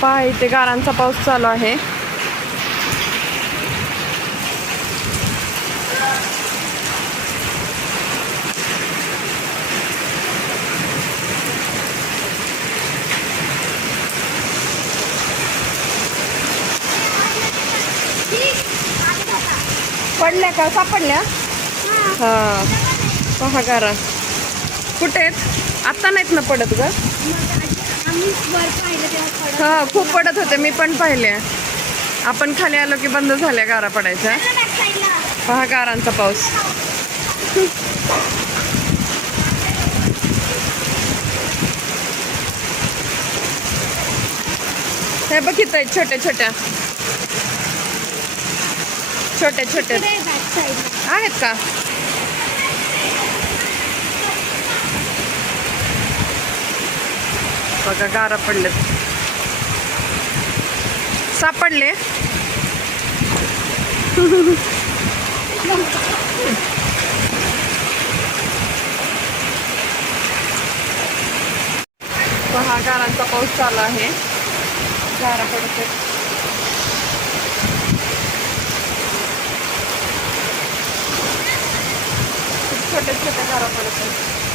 पहा इथे गारांचा पाऊस चालू आहे. पडल्या का? सापडल्या? हा. पहा गारा. कुठे आहेत? आत्ता नाहीत ना पडत ग? हा खूप पडत होते. मी पण पाहिले. आपण खाली आलो की बंद झाल्या गारा पडायच्या. पहा गारांचा पाऊस. हे बघित आहेत छोट्या छोट्या. छोट्या छोट्या. आहेत का? बघा गारा पडलेत सापडले. पहा गारांचा पाऊस चालू आहे. गारा पडत खूप छोट्या छोट्या गारा पडत